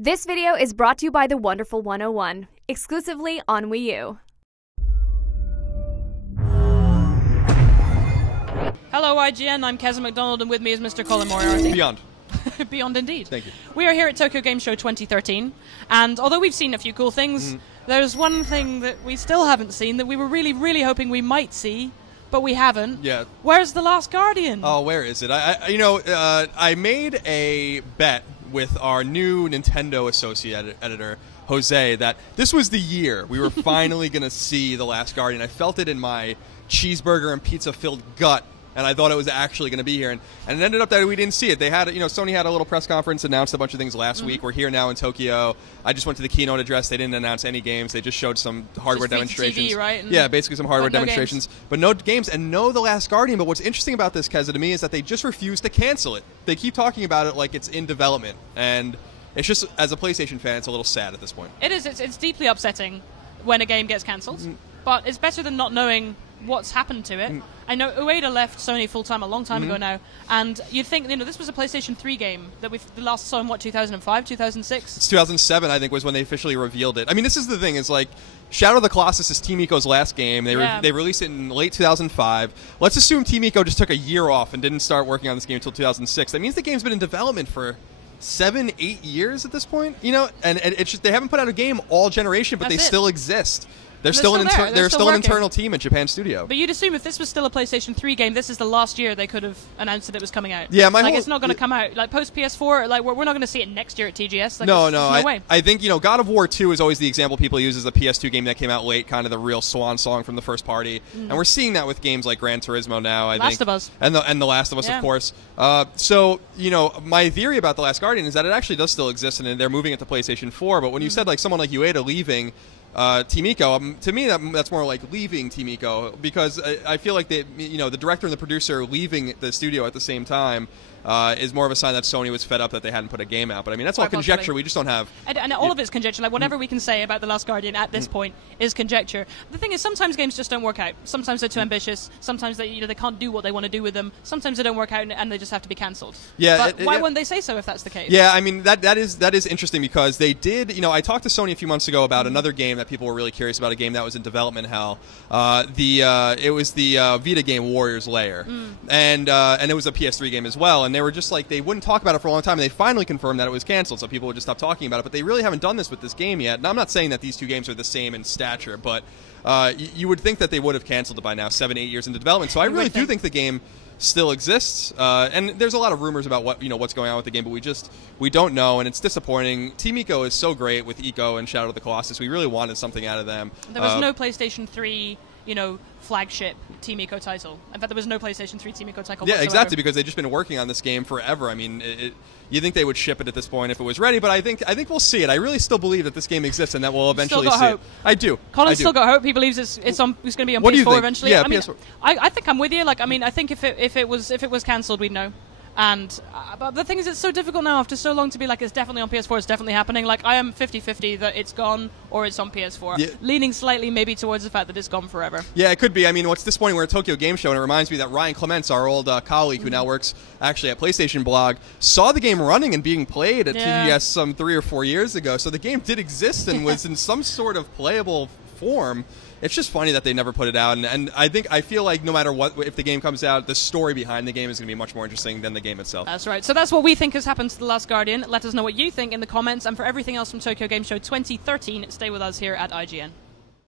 This video is brought to you by the Wonderful 101, exclusively on Wii U. Hello IGN, I'm Keza McDonald and with me is Mr. Colin Moriarty. Beyond. Beyond indeed. Thank you. We are here at Tokyo Game Show 2013, and although we've seen a few cool things, there's one thing that we still haven't seen that we were really hoping we might see, but we haven't. Yeah. Where's The Last Guardian? Oh, where is it? I made a bet with our new Nintendo associate editor, Jose, that this was the year we were finally going to see The Last Guardian. I felt it in my cheeseburger and pizza-filled gut, and I thought it was actually going to be here. And it ended up that we didn't see it. They had, Sony had a little press conference, announced a bunch of things last week. We're here now in Tokyo. I just went to the keynote address. They didn't announce any games. They just showed some hardware demonstrations. TV, right? Yeah, basically some hardware no demonstrations. Games. But no games and no The Last Guardian. But what's interesting about this, Keza, to me, is that they just refuse to cancel it. They keep talking about it like it's in development. And it's just, as a PlayStation fan, it's a little sad at this point. It is. It's deeply upsetting when a game gets cancelled, but it's better than not knowing what's happened to it. I know Ueda left Sony full-time a long time ago now, and you'd think, this was a PlayStation 3 game that we last saw in, 2005, 2006? It's 2007, I think, was when they officially revealed it. I mean, this is the thing, is like, Shadow of the Colossus is Team Ico's last game. They released it in late 2005. Let's assume Team Ico just took a year off and didn't start working on this game until 2006. That means the game's been in development for 7-8 years at this point, and it's just, they haven't put out a game all generation, but they still exist. They're still an internal team at Japan Studio. But you'd assume if this was still a PlayStation 3 game, this is the last year they could have announced that it was coming out. Yeah, it's not going to come out post PS4. We're not going to see it next year at TGS. No way. I think God of War 2 is always the example people use as a PS2 game that came out late, kind of the real swan song from the first party. And we're seeing that with games like Gran Turismo now. I think Last of Us and the Last of Us, of course. So my theory about The Last Guardian is that it actually does still exist, and they're moving it to PlayStation 4. But when you said like someone like Ueda leaving Team Ico, to me that's more like leaving Team Ico, because I feel like the director and the producer leaving the studio at the same time is more of a sign that Sony was fed up that they hadn't put a game out. But I mean, that's all conjecture. We just don't have. And all of it's conjecture. Like whatever we can say about The Last Guardian at this point is conjecture. The thing is, sometimes games just don't work out. Sometimes they're too ambitious. Sometimes they can't do what they want to do with them. Sometimes they don't work out and they just have to be cancelled. Yeah. But why wouldn't they say so if that's the case? Yeah, I mean that is interesting, because they did. I talked to Sony a few months ago about another game that people were really curious about, a game that was in development hell. It was the Vita game Warrior's Lair, and it was a PS3 game as well. And they were just like, they wouldn't talk about it for a long time, and they finally confirmed that it was canceled, so people would just stop talking about it. But they really haven't done this with this game yet. Now, I'm not saying that these two games are the same in stature, but you would think that they would have canceled it by now, 7-8 years into development. So I really do think the game still exists, and there's a lot of rumors about what's going on with the game, but we don't know, and it's disappointing. Team Ico is so great with Ico and Shadow of the Colossus. We really wanted something out of them. There was no PlayStation 3 flagship Team Ico title. In fact, there was no PlayStation 3 Team Ico title whatsoever. Exactly, because they've just been working on this game forever. I mean, you think they would ship it at this point if it was ready, but I think we'll see it. I really still believe that this game exists and that we'll eventually see it. I do. Colin's still got hope. He believes it's going to be on PS4 eventually. Yeah, PS4. PS4. I think I'm with you. I think if it was cancelled, we'd know. And but the thing is, it's so difficult now after so long to be like, it's definitely on PS4, it's definitely happening. Like, I am 50-50 that it's gone or it's on PS4. Yeah. Leaning slightly maybe towards the fact that it's gone forever. Yeah, it could be. I mean, what's disappointing, we're at Tokyo Game Show, and it reminds me that Ryan Clements, our old colleague who now works actually at PlayStation Blog, saw the game running and being played at TGS some 3 or 4 years ago. So the game did exist and was in some sort of playable form. It's just funny that they never put it out, and I feel like no matter what, if the game comes out, the story behind the game is going to be much more interesting than the game itself. That's right. So that's what we think has happened to The Last Guardian. Let us know what you think in the comments, and for everything else from Tokyo Game Show 2013, stay with us here at IGN.